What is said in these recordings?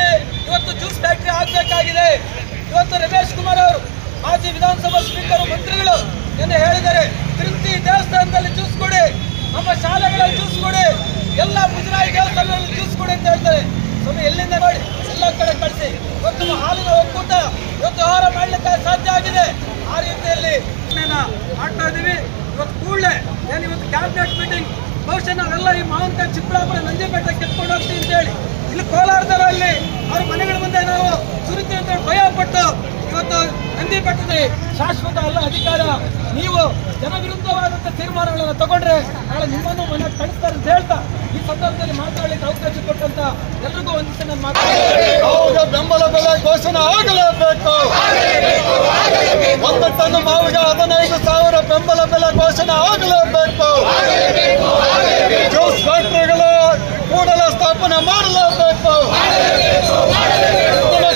ಜಿಲ್ಲೆಯಲ್ಲಿ ಇವತ್ತು juice factory ಆಗಬೇಕಾಗಿದೆ. ಇವತ್ತು ರಮೇಶ್ ಕುಮಾರ್ ಅವರು ಮಾಜಿ ವಿಧಾನಸಭಾ ಸ್ಪೀಕರ್ ಮಂತ್ರಿಗಳು ಎಂದು ಹೇಳಿದರೆ ತಿರುಪತಿ ದೇವಸ್ಥಾನದಲ್ಲಿ ಜ್ಯೂಸ್ ಕೊಡಿ, ನಮ್ಮ ಶಾಲೆಗಳಲ್ಲಿ ಜ್ಯೂಸ್ ಕೊಡಿ, ಎಲ್ಲ ಮುಜರಾಯಿ ದೇವಸ್ಥಾನಗಳಲ್ಲಿ ಜ್ಯೂಸ್ ಕೊಡಿ ಅಂತ ಹೇಳ್ತಾರೆ. ಸ್ವಾಮಿ ಎಲ್ಲಿಂದ ನೋಡಿ ಎಲ್ಲ ಕಡೆ ಕಳಿಸಿ ಇವತ್ತು ಹಾಲಿನ ಒಕ್ಕೂಟ ಇವತ್ತು ವ್ಯವಹಾರ ಮಾಡಲಿಕ್ಕೆ ಸಾಧ್ಯ ಆಗಿದೆ. ಆ ರೀತಿಯಲ್ಲಿ ಮಾಡ್ತಾ ಇದ್ದೀವಿ. ಇವತ್ತು ಕೂಡಲೇ ಏನು ಇವತ್ತು ಕ್ಯಾಬಿನೆಟ್ ಮೀಟಿಂಗ್ ಬಹುಶಃ ನಾವೆಲ್ಲ ಈ ಮಾವಿನಕಾಯಿ ಚಿಕ್ಕಬಳ್ಳಾಪುರ ನಂದಿಬೆಟ್ಟ ಕೆತ್ಕೊಂಡು ಹೋಗ್ತೀವಿ ಅಂತೇಳಿ ಇಲ್ಲಿ ಕೋಲಾರದಲ್ಲಿ ಅವ್ರ ಮನೆಗಳ ಮುಂದೆ ನಾವು ಸುರಿತೀವಿ ಅಂತ ಭಯ ಪಟ್ಟು ಇವತ್ತು ನಂದಿಬೆಟ್ಟದಲ್ಲಿ ಶಾಶ್ವತ ಅಲ್ಲ ಅಧಿಕಾರ. ನೀವು ಜನವಿರುದ್ಧವಾದಂಥ ತೀರ್ಮಾನಗಳನ್ನು ತಗೊಂಡ್ರೆ ನಾಳೆ ನಿಮ್ಮನ್ನು ಮನೆಗೆ ಕಳಿಸ್ತಾರೆ ಅಂತ ಹೇಳ್ತಾ ಈ ಸಂದರ್ಭದಲ್ಲಿ ಮಾತಾಡಲಿಕ್ಕೆ ಅವಕಾಶ ಕೊಟ್ಟಂತ ಎಲ್ರಿಗೂ ಒಂದಿಷ್ಟು ನಾನು ಮಾವಿಗೆ ಬೆಂಬಲ ಬೆಲೆ ಘೋಷಣೆ ಆಗಲೇಬೇಕು. 1 ಟನ್ ಮಾವಿಗೆ 15,000 ಬೆಂಬಲ ಬೆಲೆ ಘೋಷಣೆ ಆಗಲೇಬೇಕು. ಜ್ಯೂಸ್ ಫ್ಯಾಕ್ಟರಿಗಳು ಕೂಡಲೇ ಸ್ಥಾಪನೆ ಮಾಡಲೇಬೇಕು.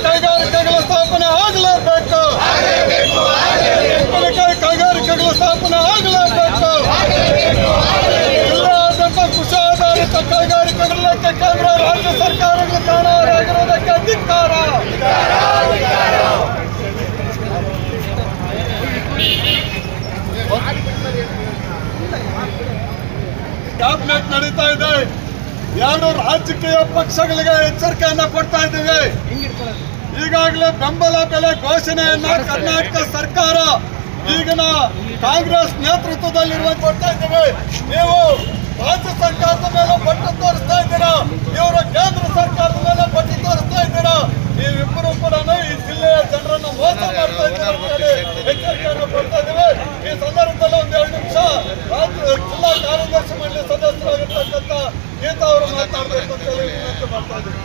ಕೈಗಾರಿಕೆಗಳ ಸ್ಥಾಪನೆ ಆಗಲೇಬೇಕು. ಕೈಗಾರಿಕೆಗಳ ಸ್ಥಾಪನೆ ಆಗಲೇಬೇಕು. ಜಿಲ್ಲಾದ್ಯಂತ ಕೃಷಿ ಆಧಾರಿತ ಕೈಗಾರಿಕೆಗಳಿಗೆ ಕೇಂದ್ರ ರಾಜ್ಯ ಸರ್ಕಾರಗಳು ಕಾರಣರಾಗಿರುವುದಕ್ಕೆ ಅಧಿಕಾರ. ಕ್ಯಾಬಿನೆಟ್ ನಡೀತಾ ಇದೆ. 2 ರಾಜಕೀಯ ಪಕ್ಷಗಳಿಗೆ ಎಚ್ಚರಿಕೆಯನ್ನ ಕೊಡ್ತಾ ಇದ್ದೀವಿ. ಈಗಾಗಲೇ ಬೆಂಬಲ ಬೆಲೆ ಘೋಷಣೆಯನ್ನ ಕರ್ನಾಟಕ ಸರ್ಕಾರ ಈಗಿನ ಕಾಂಗ್ರೆಸ್ ನೇತೃತ್ವದಲ್ಲಿರುವ ಕೊಡ್ತಾ ಇದ್ದೀವಿ. ನೀವು ರಾಜ್ಯ ಸರ್ಕಾರದ ಮೇಲೆ ಬಟ್ಟು ತೋರಿಸ್ತಾ ಇದ್ದೀರಾ, ಇವರು ಕೇಂದ್ರ ಸರ್ಕಾರದ ಮೇಲೆ ಬಟ್ಟು ತೋರಿಸ್ತಾ ಇದ್ದೀರಾ. ನೀವಿಬ್ಬರು ಕೂಡ ಈ ಜಿಲ್ಲೆಯ ಜನರನ್ನು ಮೋಸ ಮಾಡ್ತಾ ಇದ್ದೀರಾ ಅಂತ ಹೇಳಿ ಎಚ್ಚರಿಕೆಯನ್ನು ಕೊಡ್ತಾ ಇದ್ದೀವಿ. ಈ ಸಂದರ್ಭದಲ್ಲಿ 1-2 ನಿಮಿಷ ಜಿಲ್ಲಾ ಕಾರ್ಯದರ್ಶಿ ಮಂಡಳಿ ಸದಸ್ಯರಾಗಿರ್ತಕ್ಕಂಥ ಗೀತಾ ಅವರು ಮಾತನಾಡಬೇಕು ಅಂತ ಹೇಳಿ ವಿನಂತಿ ಮಾಡ್ತಾ ಇದ್ದೀವಿ.